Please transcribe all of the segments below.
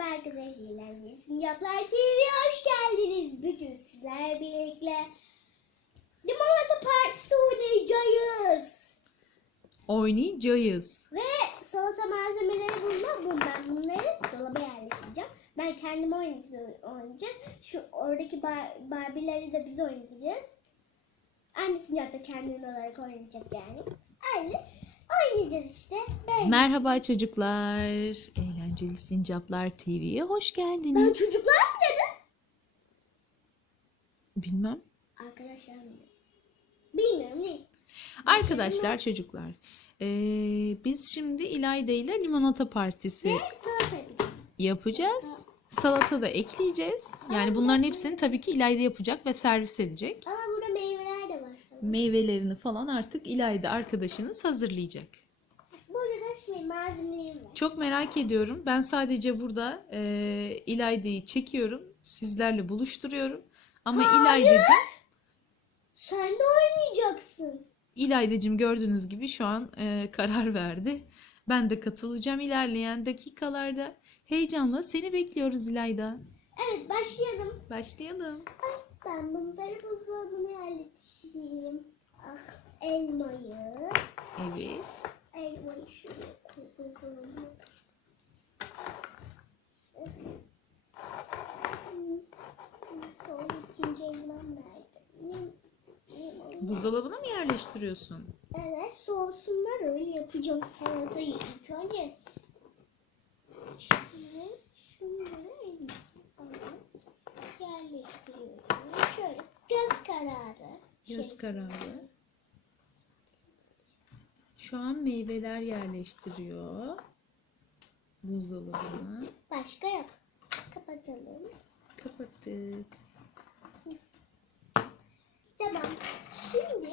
Merhaba arkadaşlar. Sincaplar TV'ye hoş geldiniz. Bugün sizlerle birlikte limonata partisi oynayacağız. Oynayacağız. Ve salata malzemeleri bunlar. Ben bunları dolaba yerleştireceğim. Ben kendim oynayacağım. Şu oradaki bar, Barbie'leri de biz oynayacağız. Anne sincap da kendini olarak oynayacak yani. Öyle oynayacağız işte. Böyle. Merhaba çocuklar. Eğlenceli Sincaplar TV'ye hoş Ben geldiniz. çocuklar mı dedim? Bilmem. Arkadaşlar mı? Bilmiyorum neyse. Arkadaşlar çocuklar. ee, biz şimdi İlayda ile limonata partisi yapacağım. yapacağız. Salata da ekleyeceğiz. Yani bunların hepsini tabii ki İlayda yapacak ve servis edecek. Ama burada var. Meyvelerini falan artık İlayda arkadaşınız hazırlayacak. Burada da şey malzemelerim var. Çok merak ediyorum. Ben sadece burada e, İlayda'yı çekiyorum. Sizlerle buluşturuyorum. Ama Hayır. İlayda'cığım, Sen de oynayacaksın. İlayda'cığım gördüğünüz gibi şu an e, karar verdi. Ben de katılacağım ilerleyen dakikalarda. Heyecanla seni bekliyoruz İlayda. Evet başlayalım. Başlayalım. Ben bunları buzdolabına yerleştireyim. Ah elmayı. Evet. Elmayı şuraya koyalım. Sonra ikinci elmam nerede? Buzdolabına mı yerleştiriyorsun? Evet soğusunlar öyle yapacağım salatayı ilk önce. Şunları, şunları yerleştiriyorum. Göz kararı. Göz Şey- kararı. Şu an meyveler yerleştiriyor. Buzdolabına. Başka yok. Kapatalım. Kapattık. Tamam. Şimdi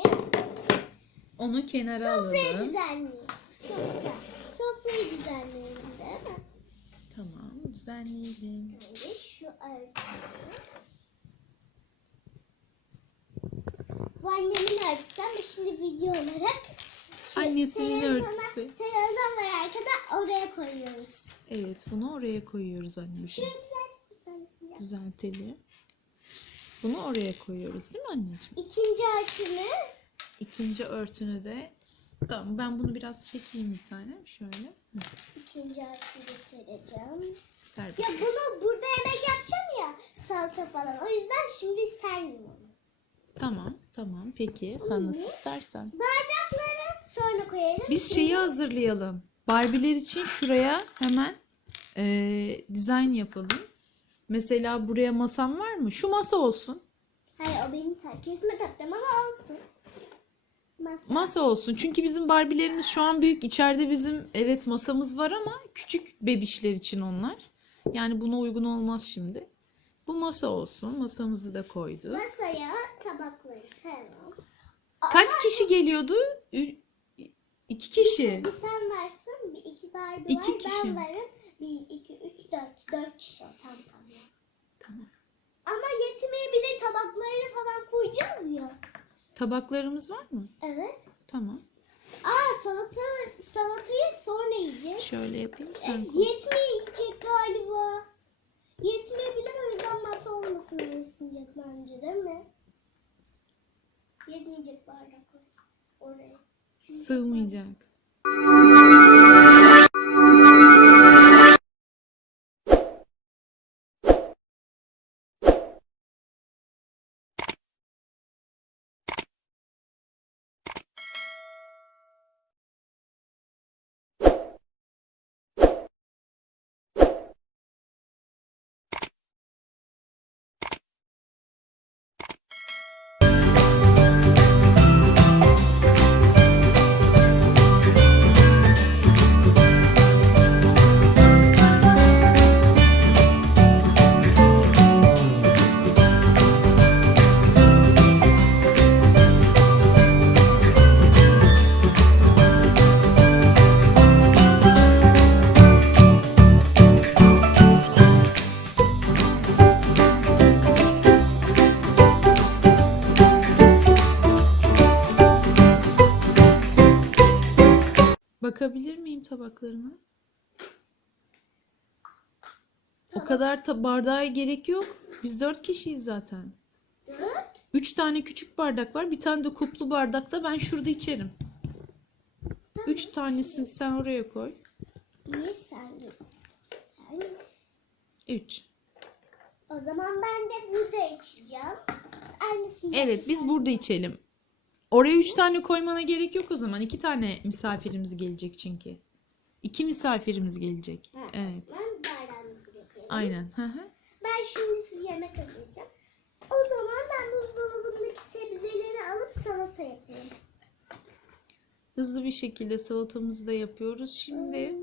Onu kenara sofrayı alalım. düzenleyelim. Sofra. Sofrayı düzenleyelim değil mi? Tamam, düzenleyelim. Böyle şu örtüyü. Bu annemin örtüsü ama şimdi video olarak şu Annesinin örtüsü. Televizyon var arkada oraya koyuyoruz. Evet, bunu oraya koyuyoruz anneciğim. Şurayı. Düzeltelim. Bunu oraya koyuyoruz değil mi anneciğim? İkinci örtümü İkinci örtünü de Tamam ben bunu biraz çekeyim bir tane şöyle. Hı, ikinci de sereceğim. Ser Ya bunu burada yemek yapacağım ya salata falan. O yüzden şimdi sermeyeyim onu. Tamam tamam peki sen nasıl istersen. Bardakları sonra koyalım. Biz şeyi hazırlayalım. Barbie'ler için şuraya hemen eee dizayn yapalım. Mesela buraya masam var mı? Şu masa olsun. Hayır o benim kesme tatlım ama olsun. Masa. Masa olsun. Çünkü bizim Barbie'lerimiz şu an büyük. İçeride bizim evet masamız var ama küçük bebişler için onlar. Yani buna uygun olmaz şimdi. Bu masa olsun. Masamızı da koyduk. Masaya tabakları koyalım. Kaç kişi geliyordu? Ü- İki kişi. Bir sen varsın, bir iki Barbie İki var, kişi. ben varım. Bir, iki, üç, dört. Dört kişi o tam tam. ya. Tamam. Ama yetmeyebilir tabakları falan koyacağız ya. Tabaklarımız var mı? Evet. Tamam. Aa salata salatayı sonra yiyeceğiz. Şöyle yapayım E, sen koy. yetmeyecek galiba. Yetmeyebilir o yüzden masa olmasın arasınca bence değil mi? Yetmeyecek bardaklar oraya. Sığmayacak. O kadar ta- bardağa gerek yok. Biz dört kişiyiz zaten. Dört. Üç tane küçük bardak var. Bir tane de kuplu bardakta ben şurada içerim. Üç tanesini sen oraya koy. Bir sen. Sen. Üç. O zaman ben de burada içeceğim. Evet biz burada içelim. Oraya üç tane koymana gerek yok o zaman. İki tane misafirimiz gelecek çünkü. İki misafirimiz gelecek. Ha, Evet. Ben. Aynen. Hı hı. Ben şimdi yemek hazırlayacağım. O zaman ben buzdolabındaki sebzeleri alıp salata yapayım. Hızlı bir şekilde salatamızı da yapıyoruz. Şimdi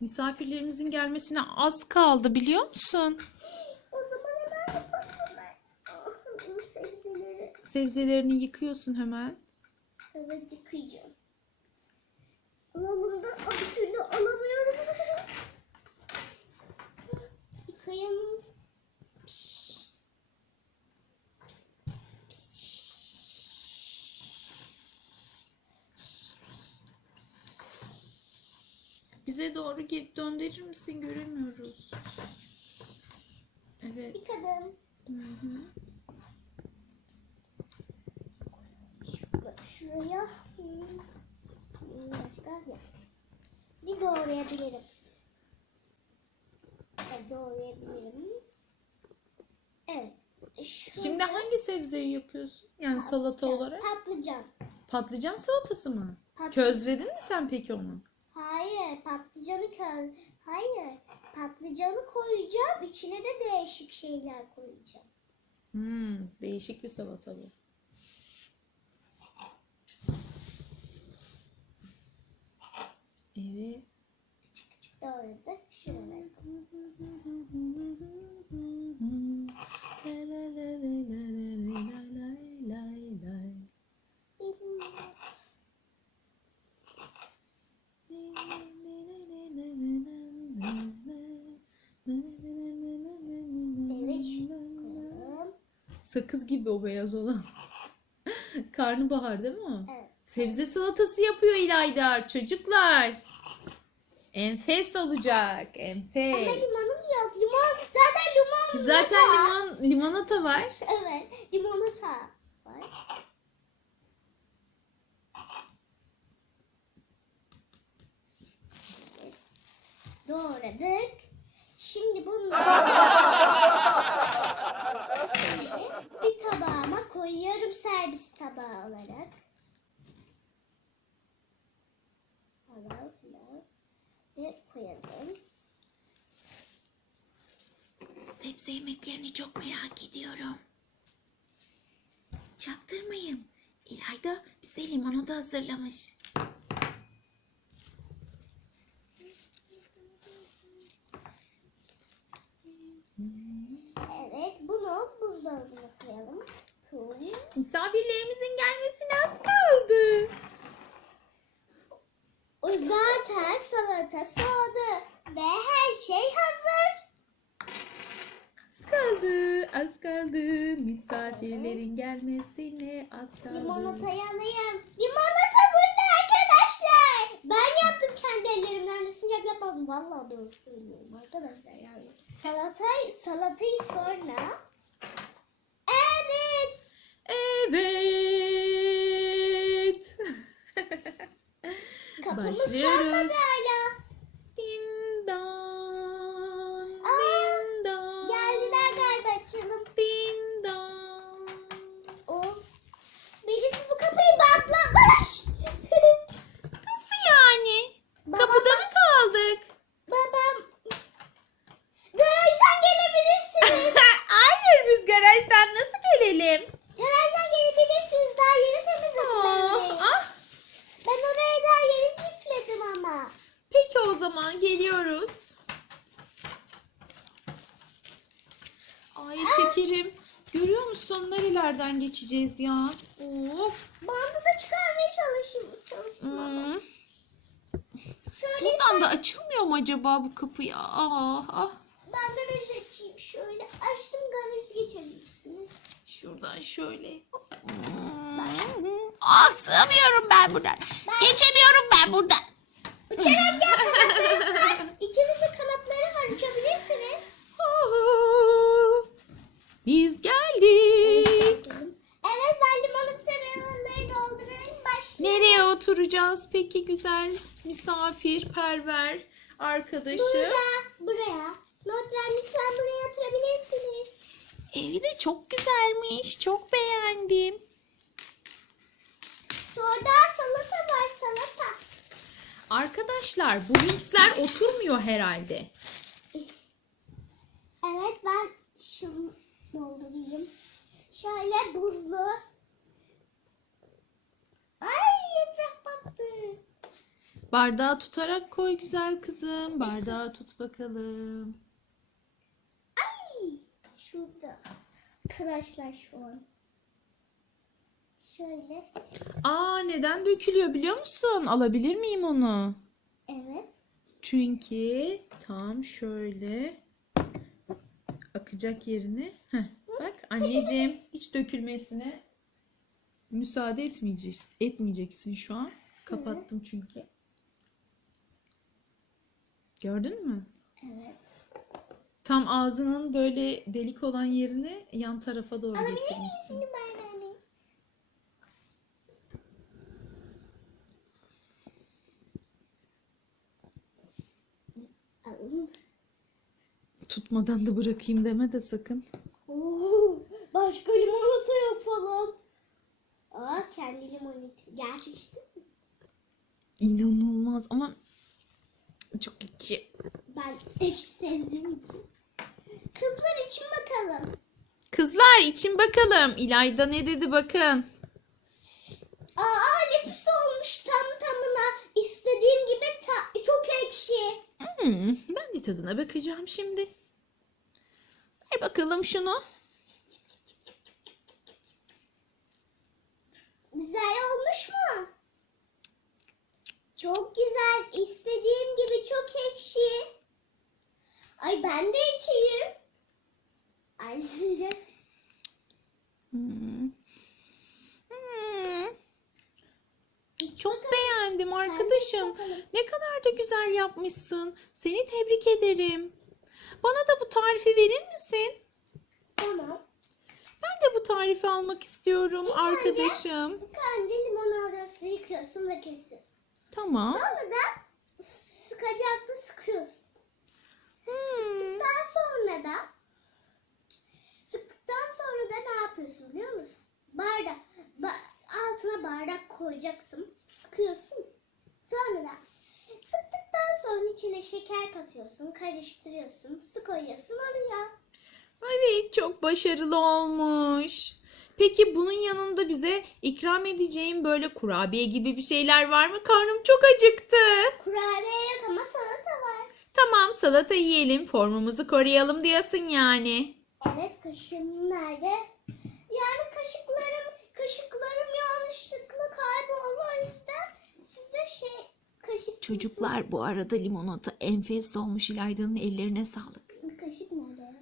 misafirlerimizin gelmesine az kaldı biliyor musun? O zaman hemen yapalım. Ah, Sebzeleri Sebzelerini yıkıyorsun hemen. evet yıkayacağım. Alalım da bir türlü alamıyorum. Yıkayalım. Bize doğru geri döndürür misin? Göremiyoruz. Evet. Yıkadım. Hı hı. Şuraya. Başka ne? Bir doğrayabilirim. Doğrayabilirim. Evet. Şurada Şimdi hangi sebzeyi yapıyorsun? Yani salata patlıcan, olarak. Patlıcan. Patlıcan salatası mı? Pat- Közledin mi sen peki onu? Hayır, patlıcanı köz. Hayır, patlıcanı koyacağım. İçine de değişik şeyler koyacağım. Hmm, değişik bir salata bu. Evet. Şuraları koyalım. Sakız gibi o beyaz olan. Karnabahar değil mi o? Evet. Sebze salatası yapıyor İlayda çocuklar. Enfes olacak. Enfes. Ama limonum yok. Limon. Zaten limon. Zaten limon, limonata var. Evet. Limonata var. Doğradık. Şimdi bunu bir tabağıma koyuyorum servis tabağı olarak. Alalım ve koyalım. Sebze yemeklerini çok merak ediyorum. Çaktırmayın. İlayda bize limonata hazırlamış. Evet, bunu buzdolabına koyalım. Koy. Misafirlerimizin gelmesine az kaldı. O zaten salata soğudu ve her şey hazır. Az kaldı, az kaldı. Misafirlerin gelmesine az kaldı. Limonatayı alayım. Limonata burada arkadaşlar. Ben yaptım kendi ellerimden de sıcak yapmadım. Vallahi doğru söylüyorum arkadaşlar yani. Salatayı, salatayı sonra. Evet. Evet. Başlıyoruz. çalmadı hala. Din don, Aa, din don, Geldiler galiba açalım. din don. O. Birisi bu kapıyı batlamış. Nasıl yani? Babam- Kapıda mı kaldık? Babam. Garajdan gelebilirsiniz. Hayır biz garajdan nasıl gelelim? Garajdan gelebilirsiniz. Daha yeni temizledim ben Oh, orayı. ah. Ben orayı daha yeni çiftledim ama. Peki o zaman geliyoruz. Ay şekerim. Görüyor musun nerelerden geçeceğiz ya? Of. Bandı da çıkarmaya çalıştım. çalıştım. Hmm. Şöyle Buradan da açılmıyor mu acaba bu kapı ya? Ah ah. ben garaj açayım. Şöyle açtım garajı geçebilirsiniz. Şuradan şöyle. Hmm. Ah sığamıyorum ben buradan. Geçemiyorum ben buradan. Uçarak ya kanatlarım var. İkinizin kanatları var. Uçabilirsiniz. Yapacağız peki güzel misafirperver arkadaşı? Burada, buraya. Notlar lütfen buraya atabilirsiniz. Evi de çok güzelmiş. Çok beğendim. Sonra salata var salata. Arkadaşlar bu linksler oturmuyor herhalde. Evet ben şunu doldurayım. Şöyle buzlu. Bardağı tutarak koy güzel kızım. Bardağı tut bakalım. Ay şurada. Arkadaşlar şu an. Şöyle. Aa neden dökülüyor biliyor musun? Alabilir miyim onu? Evet. Çünkü tam şöyle akacak yerine. Heh, bak anneciğim hiç dökülmesine müsaade etmeyeceksin, etmeyeceksin şu an. Kapattım çünkü. Gördün mü? Evet. Tam ağzının böyle delik olan yerine yan tarafa doğru Alabilir getirmişsin. misin. Tutmadan da bırakayım deme de sakın. Oo, başka limonata yok falan. Aa kendi limonata. Gerçek işte. İnanılmaz ama çok ekşi. Ben ekşi sevdiğim için. Kızlar için bakalım. Kızlar için bakalım. İlayda ne dedi bakın. Aa nefis olmuş tam tamına. İstediğim gibi ta- çok ekşi. Hmm, ben de tadına bakacağım şimdi. Ver bakalım şunu. Güzel olmuş mu? Çok güzel. İstediğim gibi çok ekşi. Ay ben de içeyim. Ay. Hmm. Hmm, Çok bakalım. beğendim arkadaşım. Ne kadar da güzel yapmışsın. Seni tebrik ederim. Bana da bu tarifi verir misin? Tamam. Ben de bu tarifi almak istiyorum İlk önce- arkadaşım. İlk önce limonu alıyorsun, yıkıyorsun ve kesiyorsun. Tamam. Sonra da sıkacakta sıkıyorsun. Hmm. Daha sonra da sıktıktan sonra da ne yapıyorsun biliyor musun? Bardak, ba- altına bardak koyacaksın. Sıkıyorsun. Sonra da sıktıktan sonra içine şeker katıyorsun. Karıştırıyorsun. Su koyuyorsun oluyor. Evet, çok başarılı olmuş. Peki bunun yanında bize ikram edeceğin böyle kurabiye gibi bir şeyler var mı? Karnım çok acıktı. Kurabiye yok ama salata var. Tamam, salata yiyelim, formumuzu koruyalım diyorsun yani. Evet kaşığım nerede? Yani kaşıklarım kaşıklarım yanlışlıkla kayboldu o yüzden size şey kaşık Çocuklar bu arada limonata enfes olmuş İlayda'nın ellerine sağlık. Kaşık nerede?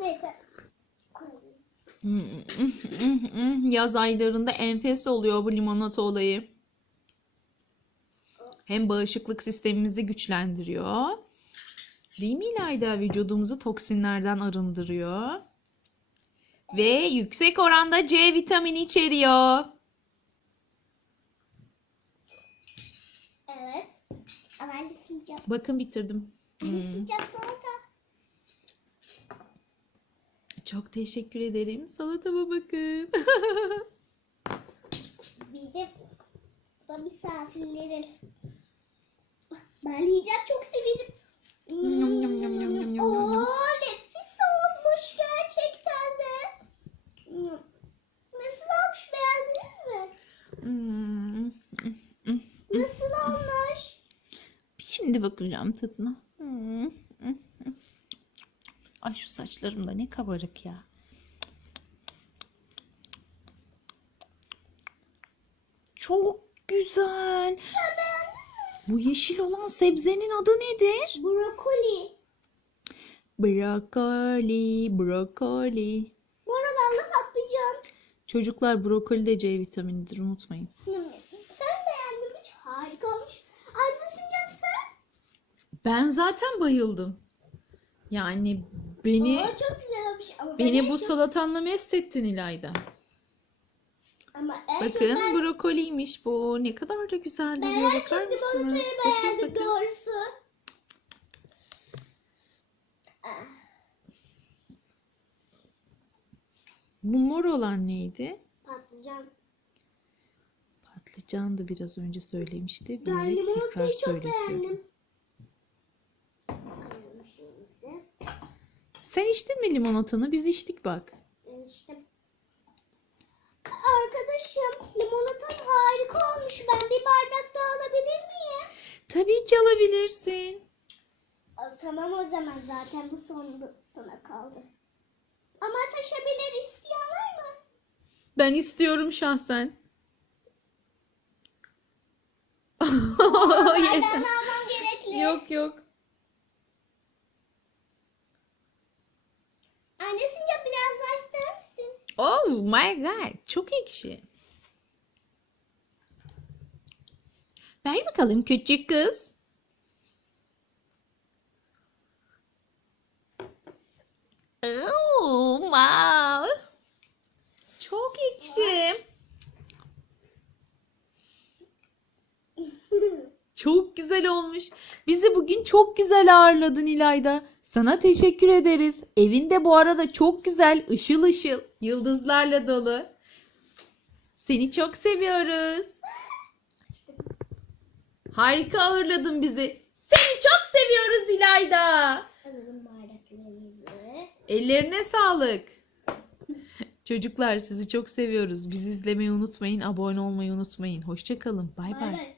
Neyse. Yaz aylarında enfes oluyor bu limonata olayı. Hem bağışıklık sistemimizi güçlendiriyor. Değil mi İlayda? Vücudumuzu toksinlerden arındırıyor. Ve yüksek oranda C vitamini içeriyor. Evet. Ama. Bakın bitirdim. Sıcak salata. Çok teşekkür ederim. Salatama bakın. Bir de bu da misafirlerin. Ben yiyeceğim çok sevindim. Yum, yum, yum, yum, yum, yum, Oo nefis olmuş gerçekten de. Nasıl olmuş beğendiniz mi? Hmm. Nasıl olmuş? Şimdi bakacağım tadına. Şu saçlarım da ne kabarık ya. Çok güzel. Bu yeşil olan sebzenin adı nedir? Brokoli. Brokoli, brokoli. Moralallı patlıcan. Çocuklar brokoli de C vitaminidir unutmayın. Sen beğendin mi? Harika olmuş. Ay yapsan? Ben zaten bayıldım. Yani beni Oo, çok güzel olmuş. Ama beni ben bu çok- salatanla mest ettin İlayda. Ama En çok Bakın ben, brokoliymiş bu. Ne kadar da güzel ben duruyor. Bakar mısınız? Bakın beğendim bakın. doğrusu. Bu mor olan neydi? Patlıcan. Patlıcan da biraz önce söylemişti. Ben limonatayı çok beğendim. Koyalım şeyimizi. Sen içtin mi limonatanı? Biz içtik bak. İşte Arkadaşım limonatan harika olmuş. Ben bir bardak daha alabilir miyim? Tabii ki alabilirsin. Aa, Tamam o zaman zaten bu son sana kaldı. Ama taşabilir isteyen var mı? Ben istiyorum şahsen. Ben Yeter. almam gerekli. Yok yok. Anne sincap biraz daha ister misin? Oh my god. Çok ekşi. Ver bakalım küçük kız. Oh, wow. Çok ekşi. Çok güzel olmuş. Bizi bugün çok güzel ağırladın İlayda. Sana teşekkür ederiz. Evinde bu arada çok güzel, ışıl ışıl, yıldızlarla dolu. Seni çok seviyoruz. Harika ağırladın bizi. Seni çok seviyoruz İlayda. Ellerine sağlık. Çocuklar sizi çok seviyoruz. Bizi izlemeyi unutmayın, abone olmayı unutmayın. Hoşçakalın. Bay. bay.